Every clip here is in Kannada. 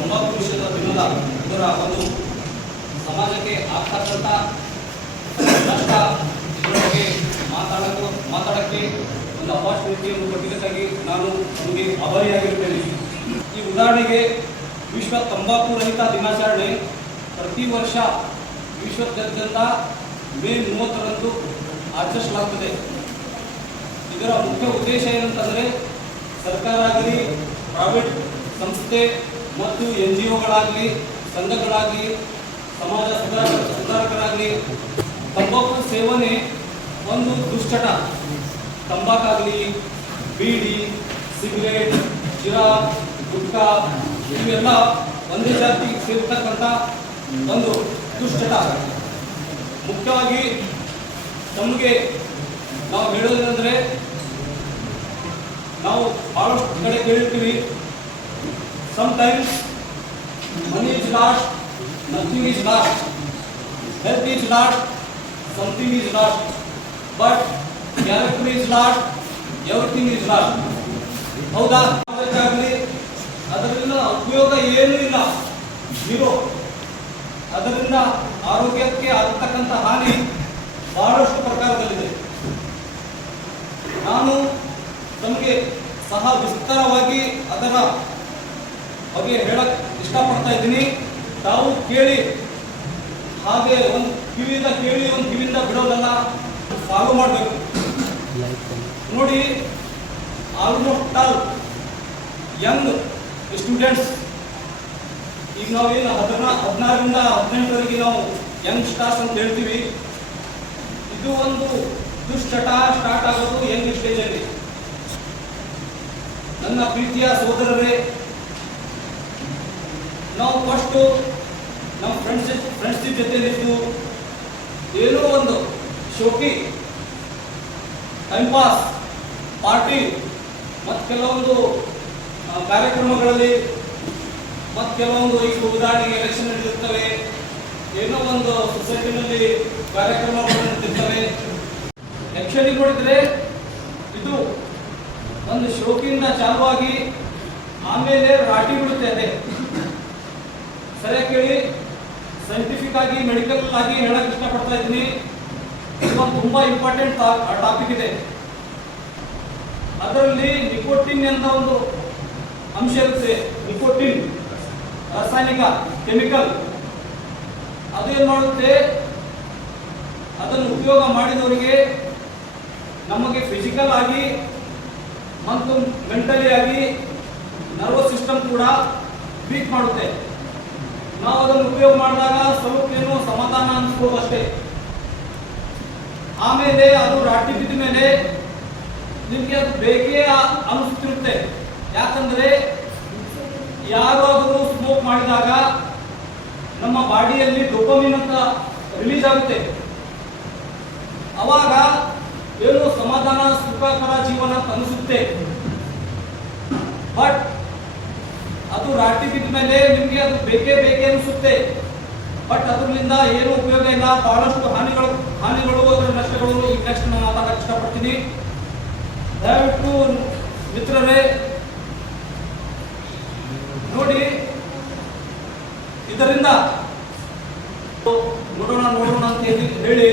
ತಂಬಾಕು ವಿಷಯದ ವಿರೋಧ ಇದರ ಒಂದು ಸಮಾಜಕ್ಕೆ ಆಗ್ತಕ್ಕಂಥ ನಷ್ಟ ಇದರ ಬಗ್ಗೆ ಮಾತಾಡಕ್ಕೆ ಒಂದು ಅಪಾರ್ಚುನಿಟಿಯನ್ನು ಕೊಟ್ಟಿದ್ದಕ್ಕಾಗಿ ನಾನು ನಮಗೆ ಆಭಾರಿಯಾಗಿರುತ್ತೇನೆ. ಈ ಉದಾಹರಣೆಗೆ ವಿಶ್ವ ತಂಬಾಕು ರಹಿತ ದಿನಾಚರಣೆ ಪ್ರತಿ ವರ್ಷ ವಿಶ್ವದಾದ್ಯಂತ ಮೇ 30ರಂದು ಆಚರಿಸಲಾಗುತ್ತದೆ. ಇದರ ಮುಖ್ಯ ಉದ್ದೇಶ ಏನಂತಂದರೆ ಸರ್ಕಾರ ಆಗಲಿ, ಪ್ರೈವೇಟ್ ಸಂಸ್ಥೆ ಮತ್ತು NGOಗಳಾಗಲಿ, ಸಂಘಗಳಾಗಲಿ, ಸಮಾಜ ಸುಧಾರಕರಾಗಲಿ ತಂಬಾಕು ಸೇವನೆ ಒಂದು ದುಶ್ಚಟ. ತಂಬಾಕಾಗಲಿ, ಬೀಡಿ, ಸಿಗರೇಟ್, ಚಿರಾ, ಗುಟ್ಕಾ ಇವೆಲ್ಲ ಒಂದೇ ಜಾತಿ ಸೇರ್ತಕ್ಕಂಥ ಒಂದು ದುಶ್ಚಟ. ಮುಖ್ಯವಾಗಿ ನಮಗೆ ನಾವು ಹೇಳೋದೇನೆಂದರೆ, ನಾವು ಬಹಳಷ್ಟು ಕಡೆ ಕೇಳಿರ್ತೀವಿ, sometimes money is lost, nothing is lost, health is lost, something is lost, but character is lost, everything is lost. ಹೌದಾ? ಅದರಿಂದ ಉಪಯೋಗ ಏನೂ ಇಲ್ಲ, ಜೀರೋ. ಅದರಿಂದ ಆರೋಗ್ಯಕ್ಕೆ ಆಗ್ತಕ್ಕಂಥ ಹಾನಿ ಬಹಳಷ್ಟು ಪ್ರಕಾರದಲ್ಲಿದೆ. ನಾನು ತಮಗೆ ಸಹ ವಿಸ್ತಾರವಾಗಿ ಅದರ ಬಗ್ಗೆ ಹೇಳಕ್ ಇಷ್ಟಪಡ್ತಾ ಇದ್ದೀನಿ. ತಾವು ಕೇಳಿ, ಹಾಗೆ ಒಂದು ಕಿವಿಯಿಂದ ಕೇಳಿ ಒಂದು ಕಿವಿಯಿಂದ ಬಿಡೋದಲ್ಲ, ಫಾಲೋ ಮಾಡಬೇಕು. ನೋಡಿ, ಆಲ್ಮೋಸ್ಟ್ ಆಲ್ ಯಂಗ್ ಸ್ಟೂಡೆಂಟ್ಸ್, ಈಗ ನಾವೇನು 16ರಿಂದ 18ವರೆಗೆ ನಾವು ಯಂಗ್ ಸ್ಟಾರ್ಸ್ ಅಂತ ಹೇಳ್ತೀವಿ, ಇದು ಒಂದು ದುಶ್ಚಟ ಸ್ಟಾರ್ಟ್ ಆಗೋದು ಯಂಗ್ ಸ್ಟೇಜಲ್ಲಿ. ನನ್ನ ಪ್ರೀತಿಯ ಸಹೋದರರೇ, ನಾವು ಫಸ್ಟು ನಮ್ಮ ಫ್ರೆಂಡ್ಸ್ ಜೊತೆಲಿದ್ದು ಏನೋ ಒಂದು ಶೋಕಿ, ಟೈಮ್ ಪಾಸ್, ಪಾರ್ಟಿ ಮತ್ತು ಕೆಲವೊಂದು ಕಾರ್ಯಕ್ರಮಗಳಲ್ಲಿ ಮತ್ತು ಕೆಲವೊಂದು ಈಗ ಉದಾಹರಣೆಗೆ ಎಲೆಕ್ಷನ್ ನಡೆದಿರ್ತವೆ, ಏನೋ ಒಂದು ಸೊಸೈಟಿನಲ್ಲಿ ಕಾರ್ಯಕ್ರಮಗಳು ನಡೆದಿರ್ತವೆ. ಆ್ಯಕ್ಚುಲಿ ನೋಡಿದರೆ ಇದು ಒಂದು ಶೋಕಿಯಿಂದ ಚಾಲುವಾಗಿ ಆಮೇಲೆ ರಾಟಿ ಬಿಡುತ್ತೆ. ಅದೇ ಸರಿಯಾಗಿ ಕೇಳಿ, ಸೈಂಟಿಫಿಕ್ ಆಗಿ, ಮೆಡಿಕಲ್ ಆಗಿ ಹೇಳಕ್ಕೆ ಇಷ್ಟಪಡ್ತಾ ಇದ್ದೀನಿ. ಇದೊಂದು ತುಂಬ ಇಂಪಾರ್ಟೆಂಟ್ ಟಾಪಿಕ್ ಇದೆ. ಅದರಲ್ಲಿ ನಿಕೋಟಿನ್ ಅಂತ ಒಂದು ಅಂಶ ಇರುತ್ತೆ. ನಿಕೋಟಿನ್ ರಾಸಾಯನಿಕ, ಕೆಮಿಕಲ್. ಅದೇನು ಮಾಡುತ್ತೆ, ಅದನ್ನು ಉಪಯೋಗ ಮಾಡಿದವರಿಗೆ ನಮಗೆ ಫಿಸಿಕಲ್ ಆಗಿ ಮತ್ತು ಮೆಂಟಲಿ ಆಗಿ ನರ್ವಸ್ ಸಿಸ್ಟಮ್ ಕೂಡ ವೀಕ್ ಮಾಡುತ್ತೆ. ನಾವು ಅದನ್ನು ಉಪಯೋಗ ಮಾಡಿದಾಗ ಸ್ವಲ್ಪ ಏನೋ ಸಮಾಧಾನ ಅನಿಸ್ಬೋದು ಅಷ್ಟೇ. ಆಮೇಲೆ ಅದು ರಾಟಿ ಬಿದ್ದ ಮೇಲೆ ನಿಮಗೆ ಅದು ಬೇಕೇ ಅನಿಸ್ತಿರುತ್ತೆ. ಯಾಕಂದ್ರೆ ಯಾರಾದರೂ ಸ್ಮೋಕ್ ಮಾಡಿದಾಗ ನಮ್ಮ ಬಾಡಿಯಲ್ಲಿ ಡೋಪಮಿನ್ ಅಂತ ರಿಲೀಸ್ ಆಗುತ್ತೆ. ಅವಾಗ ಏನೋ ಸಮಾಧಾನ, ಸುಖಕರ ಜೀವನ ಅಂತ ಅನಿಸುತ್ತೆ. ಬಟ್ ಅದು ರಾಟಿ ಬಿದ್ದ ಮೇಲೆ ನಿಮಗೆ ಅದು ಬೇಕೇ ಅನಿಸುತ್ತೆ. ಬಟ್ ಅದರಿಂದ ಏನೂ ಉಪಯೋಗ ಇಲ್ಲ. ಬಹಳಷ್ಟು ಹಾನಿಗಳು ಅದರ ನಷ್ಟಗಳು ಈ ನೆಕ್ಸ್ಟ್ ನಾನು ಮಾತಾಡಕ್ಕೆ ಇಷ್ಟಪಡ್ತೀನಿ. ದಯವಿಟ್ಟು ಮಿತ್ರರೇ ನೋಡಿ, ಇದರಿಂದ ನೋಡೋಣ ಅಂತ ಹೇಳಿ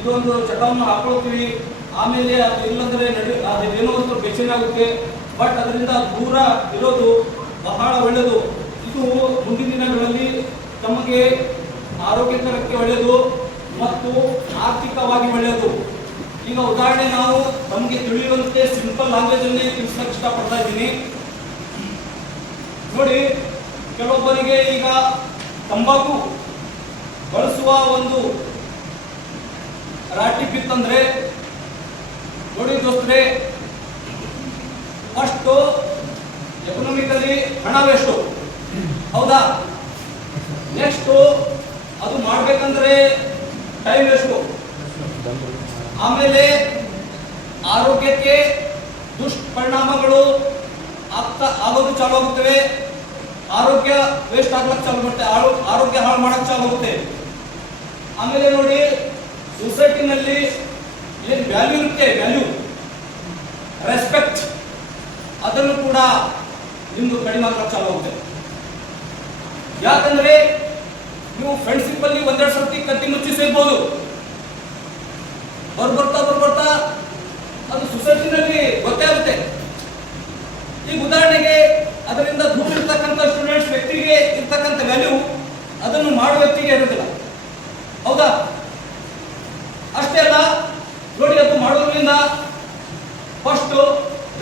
ಇದೊಂದು ಚಟವನ್ನು ಹಾಕೊಳ್ತೀವಿ. ಆಮೇಲೆ ಅದು ಇಲ್ಲಂದ್ರೆ ಅದೇನೋ ಒಂದು ಬೇಚನೆ ಆಗುತ್ತೆ. ಬಟ್ ಅದರಿಂದ ದೂರ ಇರೋದು ಬಹಳ ಒಳ್ಳೆಯದು. ಇದು ಮುಂದಿನ ದಿನಗಳಲ್ಲಿ ತಮಗೆ ಆರೋಗ್ಯಕರಕ್ಕೆ ಒಳ್ಳೆಯದು ಮತ್ತು ಆರ್ಥಿಕವಾಗಿ ಒಳ್ಳೆಯದು. ಈಗ ಉದಾಹರಣೆ ನಾವು ನಮಗೆ ತಿಳಿಯುವಂತೆ ಸಿಂಪಲ್ ಲ್ಯಾಂಗ್ವೇಜ್ ಅಲ್ಲಿ ತಿಳಿಸಕ್ಕೆ ಇಷ್ಟಪಡ್ತಾ ಇದ್ದೀನಿ. ನೋಡಿ, ಕೆಲವೊಬ್ಬರಿಗೆ ಈಗ ತಂಬಾಕು ಬಳಸುವ ಒಂದು ರಾಟಿ ಬಿತ್ತಂದ್ರೆ, ನೋಡಿ ದೋಸ್ತರೇ, ಫಸ್ಟು ಎಕನಾಮಿಕಲಿ ಹಣ ವೇಸ್ಟು, ಹೌದಾ? ನೆಕ್ಸ್ಟು ಅದು ಮಾಡ್ಬೇಕಂದ್ರೆ ಟೈಮ್ ವೇಸ್ಟು. ಆಮೇಲೆ ಆರೋಗ್ಯಕ್ಕೆ ದುಷ್ಪರಿಣಾಮಗಳು ಆಗೋದು ಚಾಲು ಆಗುತ್ತವೆ. ಆರೋಗ್ಯ ವೇಸ್ಟ್ ಆಗ್ಲಕ್ಕೆ ಚಾಲು ಮಾಡುತ್ತೆ, ಆರೋಗ್ಯ ಹಾಳು ಮಾಡಕ್ಕೆ ಚಾಲು ಆಗುತ್ತೆ. ಆಮೇಲೆ ನೋಡಿ, ಸೊಸೈಟಿನಲ್ಲಿ ಏನು ವ್ಯಾಲ್ಯೂ ಇರುತ್ತೆ, ವ್ಯಾಲ್ಯೂ, ರೆಸ್ಪೆಕ್ಟ್, ಅದನ್ನು ಕೂಡ ನಿಮ್ದು ಕಡಿಮೆ ಆಗಕ್ಕೆ ಚಾಲು ಆಗುತ್ತೆ. ಯಾಕಂದ್ರೆ ನೀವು ಫ್ರೆಂಡ್ಶಿಪ್ ಅಲ್ಲಿ ಒಂದೆರಡು ಸರ್ತಿ ಕತ್ತಿ ಮುಚ್ಚಿ ಸೇರ್ಬೋದು, ಬರ್ಬರ್ತಾ ಅದು ಸೊಸೈಟಿನಲ್ಲಿ ಗೊತ್ತೇ ಆಗುತ್ತೆ. ಈಗ ಉದಾಹರಣೆಗೆ ಅದರಿಂದ ದೂರ ಇರ್ತಕ್ಕಂಥ ಸ್ಟೂಡೆಂಟ್ಸ್ ವ್ಯಕ್ತಿಗೆ ಇರ್ತಕ್ಕಂಥ ವ್ಯಾಲ್ಯೂ ಅದನ್ನು ಮಾಡುವ ವ್ಯಕ್ತಿಗೆ ಇರೋದಿಲ್ಲ, ಹೌದಾ? ಅಷ್ಟೇ ಅಲ್ಲ ನೋಡಿ, ಅದು ಮಾಡೋದ್ರಿಂದ ಫಸ್ಟ್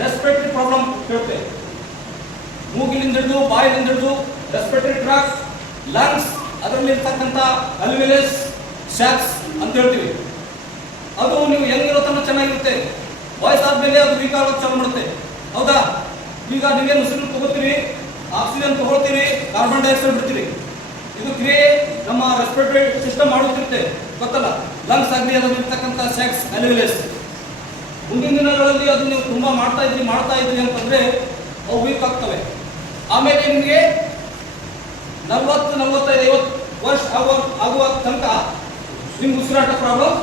ರೆಸ್ಪಿರೇಟರಿ ಪ್ರಾಬ್ಲಮ್ ಕೇಳುತ್ತೆ. ಮೂಗಿನಿಂದ ಹಿಡಿದು ಬಾಯಿನಿಂದ ಹಿಡಿದು ರೆಸ್ಪಿರೇಟರಿ ಟ್ರಾಕ್, ಲಂಗ್ಸ್, ಅದರಲ್ಲಿ ಇರ್ತಕ್ಕಂಥ ಅಲ್ವಿಲಸ್, ಶಾಕ್ಸ್ ಅಂತ ಹೇಳ್ತೀವಿ. ಅದು ನೀವು ಹೆಂಗಿರೋ ತನಕ ಚೆನ್ನಾಗಿರುತ್ತೆ, ವಯಸ್ಸಾದ್ಮೇಲೆ ಅದು ವೀಕ್ ಆಗೋದು ಚಾಲು ಮಾಡುತ್ತೆ, ಹೌದಾ? ಈಗ ನೀವೇನು ಉಸಿರು ತಗೋತೀರಿ, ಆಕ್ಸಿಜನ್ ತಗೊಳ್ತೀರಿ, ಕಾರ್ಬನ್ ಡೈಆಕ್ಸೈಡ್ ಬಿಡ್ತೀರಿ. ಇದು ಕ್ರಿಯೆ ನಮ್ಮ ರೆಸ್ಪಿರೇಟರಿ ಸಿಸ್ಟಮ್ ಮಾಡುತ್ತಿರುತ್ತೆ, ಗೊತ್ತಲ್ಲ? ಲಂಗ್ಸ್ ಆಗಲಿ, ಅದರಲ್ಲಿ ಇರ್ತಕ್ಕಂಥ ಶಾಕ್ಸ್, ಅಲ್ವಿಲಸ್. ಮುಂದಿನ ದಿನಗಳಲ್ಲಿ ಅದು ನೀವು ತುಂಬಾ ಮಾಡ್ತಾ ಇದ್ರಿ ಅಂತಂದ್ರೆ ಅವು ವೀಕ್ ಆಗ್ತವೆ. ಆಮೇಲೆ ನಿಮಗೆ 40, 45, 50 ವರ್ಷ ಆಗುವ ತನಕ ನಿಮ್ಗೆ ಉಸಿರಾಟ ಪ್ರಾಬ್ಲಮ್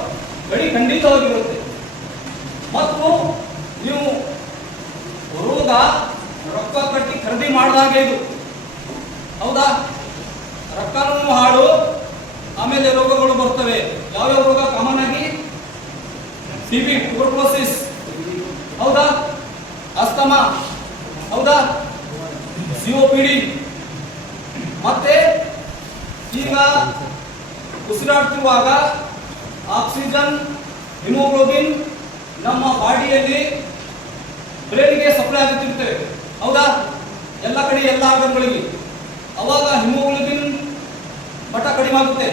ಖಂಡಿತವಾಗಿ ಬರುತ್ತೆ. ಮತ್ತು ನೀವು ರೋಗ ರೊಕ್ಕ ಕಟ್ಟಿ ಖರೀದಿ ಮಾಡಿದಾಗೆ ಇದು, ಹೌದಾ? ರೊಕ್ಕನೂ ಹಾಳು, ಆಮೇಲೆ ರೋಗಗಳು ಬರ್ತವೆ. ಯಾವ್ಯಾವ ರೋಗ ಕಾಮನ್ ಆಗಿ? TB, ಟ್ಯೂಬರ್ಕ್ಯುಲೋಸಿಸ್, ಹೌದಾ? ಅಸ್ತಮಾ, ಹೌದಾ? COPD. ಮತ್ತೆ ಈಗ ಉಸಿರಾಡ್ತಿರುವಾಗ ಆಕ್ಸಿಜನ್, ಹಿಮೋಗ್ಲೋಬಿನ್ ನಮ್ಮ ಬಾಡಿಯಲ್ಲಿ ಬ್ರೈನ್ಗೆ ಸಪ್ಲೈ ಆಗುತ್ತಿರ್ತೇವೆ, ಹೌದಾ? ಎಲ್ಲ ಕಡೆ ಎಲ್ಲ ಆರ್ಗನ್ಗಳಿಗೆ. ಅವಾಗ ಹಿಮೋಗ್ಲೋಬಿನ್ ಮಟ್ಟ ಕಡಿಮೆ ಆಗುತ್ತೆ,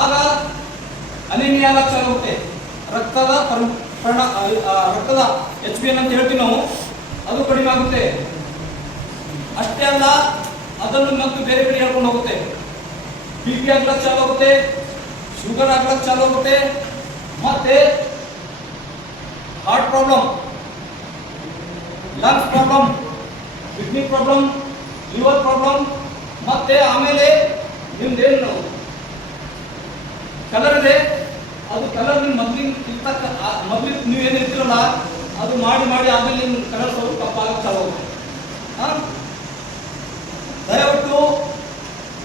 ಆಗ ಅನಿಮಿಯಾ ಚಾಲು ಆಗುತ್ತೆ. ರಕ್ತದ HbN ಅಂತ ಹೇಳ್ತೀವಿ ನಾವು, ಅದು ಕಡಿಮೆ ಆಗುತ್ತೆ. ಅಷ್ಟೇ ಅಲ್ಲ, ಅದನ್ನು ಮತ್ತು ಬೇರೆ ಕಡೆ ಹೇಳ್ಕೊಂಡು ಹೋಗುತ್ತೆ. BP ಆಗ್ಲಕ್ಕೆ ಚಾಲು ಆಗುತ್ತೆ, ಶುಗರ್ ಆಗ್ಲಕ್ಕೆ ಚಾಲು ಆಗುತ್ತೆ, ಮತ್ತೆ heart problem, lungs problem, kidney problem, liver problem. ಮತ್ತೆ ಆಮೇಲೆ ನಿಮ್ದೇನು ಕಲರ್ ಇದೆ, ಅದು ಕಲರ್ ನಿಮ್ಮ ಮೊದಲು ನೀವೇನು ಇರ್ತೀರಲ್ಲ, ಅದು ಮಾಡಿ ಆಮೇಲೆ ನಿಮ್ಮ ಕಲರ್ ಸ್ವಲ್ಪ ಕಪ್ಪಾಗಕ್ಕೆ ಚಾಲು ಆಗುತ್ತೆ. ದಯವಿಟ್ಟು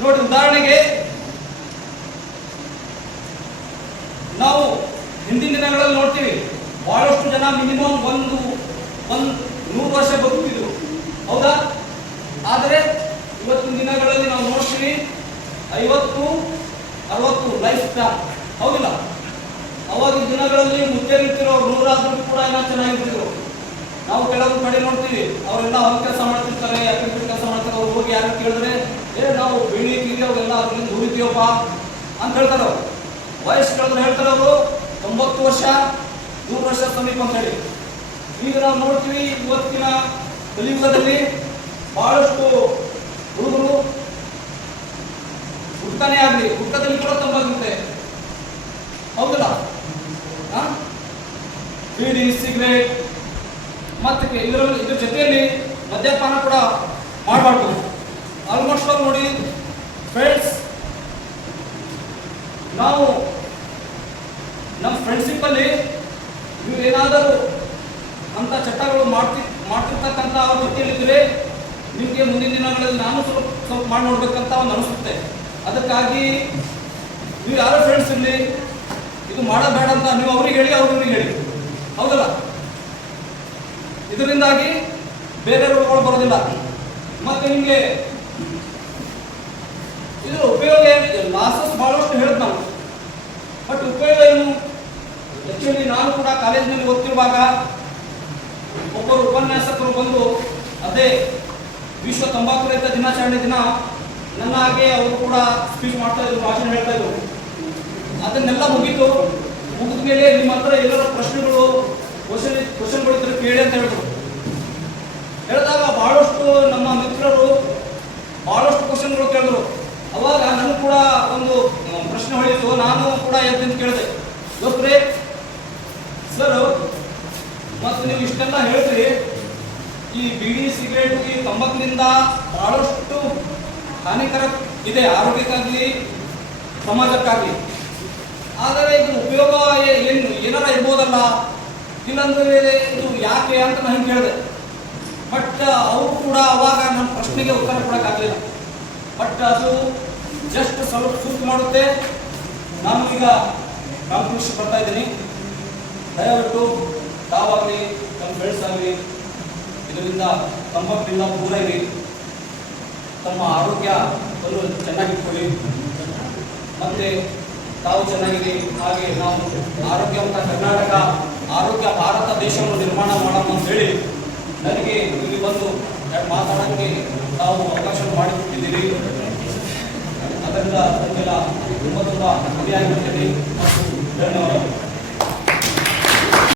ನೋಡಿ, ಉದಾಹರಣೆಗೆ ನಾವು ಹಿಂದಿನ ದಿನಗಳಲ್ಲಿ ನೋಡ್ತೀವಿ, ಬಹಳಷ್ಟು ಜನ ಮಿನಿಮಮ್ ಒಂದು 100 ವರ್ಷ ಬದುಕಿದ್ರು, ಹೌದಾ? ಆದರೆ ಇವತ್ತಿನ ದಿನಗಳಲ್ಲಿ ನಾವು ನೋಡ್ತೀವಿ 50, 60 ಲೈಫ್ ಸ್ಪ್ಯಾನ್, ಹೌದಿಲ್ಲ? ಅವಾಗಿನ ದಿನಗಳಲ್ಲಿ ಮುಚ್ಚರಿರ್ತಿರೋರು 100 ಆದ್ರೂ ಕೂಡ ಏನೋ ಚೆನ್ನಾಗಿರ್ತಿದ್ರು. ನಾವು ಕೆಲವರು ಕಡೆ ನೋಡ್ತೀವಿ, ಅವರೆಲ್ಲ ಅವ್ರ ಕೆಲಸ ಮಾಡ್ತಿರ್ತಾರೆ, ಅಕೌಂಟ್ ಕೆಲಸ ಮಾಡ್ತಾರೆ. ಅವ್ರು ಹೋಗಿ ಯಾರು ಕೇಳಿದ್ರೆ, ನಾವು ಬೀಳಿ ಕೀರಿ ಅವೆಲ್ಲ ಅವ್ರಿಂದ ದುಡಿತೀವಪ್ಪ ಅಂತ ಹೇಳ್ತಾರೆ. ಅವರು ವಯಸ್ಸು ಕೇಳಿದ್ರೆ ಹೇಳ್ತಾರೆ ಅವರು 90 ವರ್ಷ, 100 ವರ್ಷ ಸಮೀಪ ಅಂತ ಹೇಳಿ. ಈಗ ನಾವು ನೋಡ್ತೀವಿ, ಇವತ್ತಿನ ಕಲಿಯುಗದಲ್ಲಿ ಬಹಳಷ್ಟು ಹುಡುಗರು ಹುಡ್ತಾನೆ ಆಗಲಿ, ಹುಡ್ಕದಲ್ಲಿ ಕೂಡ ತಂಬಾಗುತ್ತೆ, ಹೌದಲ್ಲ? ಬೀಡಿ, ಸಿಗರೇಟ್, ಮತ್ತೆ ಇದ್ರ ಜೊತೆಯಲ್ಲಿ ಮದ್ಯಪಾನ ಕೂಡ ಮಾಡಬಾರ್ದು. ಆಲ್ಮೋಸ್ಟ್ ಆಲ್ ನೋಡಿ ಫ್ರೆಂಡ್ಸ್, ನಾವು ನಮ್ಮ ಫ್ರೆಂಡ್ಶಿಪ್ ಅಲ್ಲಿ ನೀವು ಏನಾದರೂ ಅಂತ ಚಟಗಳು ಮಾಡ್ತಿರ್ತಕ್ಕಂಥ ಅವ್ರ ಜೊತೆಯಲ್ಲಿದ್ದರೆ ನಿಮಗೆ ಮುಂದಿನ ದಿನಗಳಲ್ಲಿ ನಾನು ಸ್ವಲ್ಪ ಮಾಡಿ ನೋಡ್ಬೇಕಂತ ಒಂದು ಅನಿಸುತ್ತೆ. ಅದಕ್ಕಾಗಿ ನೀವು ಯಾರೋ ಫ್ರೆಂಡ್ಸ್ ಇರಲಿ, ಇದು ಮಾಡಬೇಡ ಅಂತ ನೀವು ಅವ್ರಿಗೆ ಹೇಳಿ, ಅವ್ರಿಗೆ ಹೇಳಿ, ಹೌದಲ್ಲ? ಇದರಿಂದಾಗಿ ಬೇರೆ ರೋಗಗಳು ಬರೋದಿಲ್ಲ. ಮತ್ತೆ ನಿಮಗೆ ಇದು ಉಪಯೋಗ ಏನಿದೆ, ಲಾಸಸ್ ಬಹಳಷ್ಟು ಹೇಳಿದ್ ನಾವು, ಬಟ್ ಉಪಯೋಗ ಏನು? ಆಕ್ಚುಲಿ ನಾನು ಕೂಡ ಕಾಲೇಜಿನಲ್ಲಿ ಓದ್ತಿರುವಾಗ ಒಬ್ಬರು ಉಪನ್ಯಾಸಕರು ಬಂದು ಅದೇ ವಿಶ್ವ ತಂಬಾಕು ರಹಿತ ದಿನಾಚರಣೆ ದಿನ ನನ್ನ ಹಾಗೆ ಅವರು ಕೂಡ ಸ್ಪೀಚ್ ಮಾಡ್ತಾ ಇದ್ರು, ಭಾಷಣ ಹೇಳ್ತಾ ಇದ್ರು. ಅದನ್ನೆಲ್ಲ ಮುಗಿದ ಮೇಲೆ ನಿಮ್ಮ ಹತ್ರ ಎಲ್ಲರ ಪ್ರಶ್ನೆಗಳು, ಕ್ವಶನ್ಗಳು ಇದ್ರೆ ಕೇಳಿ ಅಂತ ಹೇಳಿದ್ರು. ಹೇಳಿದಾಗ ಬಹಳಷ್ಟು ನಮ್ಮ ಮಿತ್ರರು ಬಹಳಷ್ಟು ಕ್ವಶನ್ಗಳು ಕೇಳಿದ್ರು. ಅವಾಗ ನನಗೂ ಕೂಡ ಒಂದು ಪ್ರಶ್ನೆ ಹೊಳಿತು. ನಾನು ಕೂಡ ಎದ್ದು ಕೇಳಿದೆ, ಗೊತ್ತೇ ಸರ್, ಮತ್ತು ನೀವು ಇಷ್ಟೆಲ್ಲ ಹೇಳ್ರಿ, ಈ ಬೀಡಿ, ಸಿಗರೇಟ್, ಈ ತಂಬಾಕಿನಿಂದ ಬಹಳಷ್ಟು ಹಾನಿಕರ ಇದೆ, ಆರೋಗ್ಯಕ್ಕಾಗಲಿ ಸಮಾಜಕ್ಕಾಗಲಿ. ಆದರೆ ಇದು ಉಪಯೋಗ ಏನಾರ ಇರ್ಬೋದಲ್ಲ, ಇಲ್ಲಾಂದ್ರೆ ಇದು ಯಾಕೆ ಅಂತ ನಾನು ಕೇಳಿದೆ. ಬಟ್ ಅವರು ಕೂಡ ಅವಾಗ ನನ್ನ ಪ್ರಶ್ನೆಗೆ ಉತ್ತರ ಕೊಡೋಕ್ಕಾಗಲಿಲ್ಲ. ಬಟ್ ಅದು ಜಸ್ಟ್ ಸ್ವಲ್ಪ ಸುತ್ತು ಮಾಡುತ್ತೆ. ನಾನು ಈಗ ಕಾಂಕ್ಲೂಷನ್ ಬರ್ತಾ ಇದ್ದೀನಿ. ದಯವಿಟ್ಟು ತಾವಾಗಲಿ ನಮ್ಮ ಫ್ರೆಂಡ್ಸ್ ಆಗಲಿ ಇದರಿಂದ ತಂಬಾಕಿನಿಂದ ದೂರ ಇರಿ. ತಮ್ಮ ಆರೋಗ್ಯ ಚೆನ್ನಾಗಿಟ್ಕೊಳ್ಳಿ. ಮತ್ತು ತಾವು ಚೆನ್ನಾಗಿದೆ, ಹಾಗೆ ನಾವು ಆರೋಗ್ಯವಂತ ಕರ್ನಾಟಕ, ಆರೋಗ್ಯ ಭಾರತ ದೇಶವನ್ನು ನಿರ್ಮಾಣ ಮಾಡೋಣ ಅಂತ ಹೇಳಿ ನನಗೆ ಇಲ್ಲಿ ಬಂದು ಮಾತಾಡೋಕ್ಕೆ ತಾವು ಅವಕಾಶ ಮಾಡಿಕೊಟ್ಟಿದ್ದೀರಿ. ಅದರಿಂದ ನಮಗೆಲ್ಲ ತುಂಬ ತುಂಬ ಖುಷಿಯಾಗಿರುತ್ತದೆ ಮತ್ತು ಧನ್ಯವಾದ.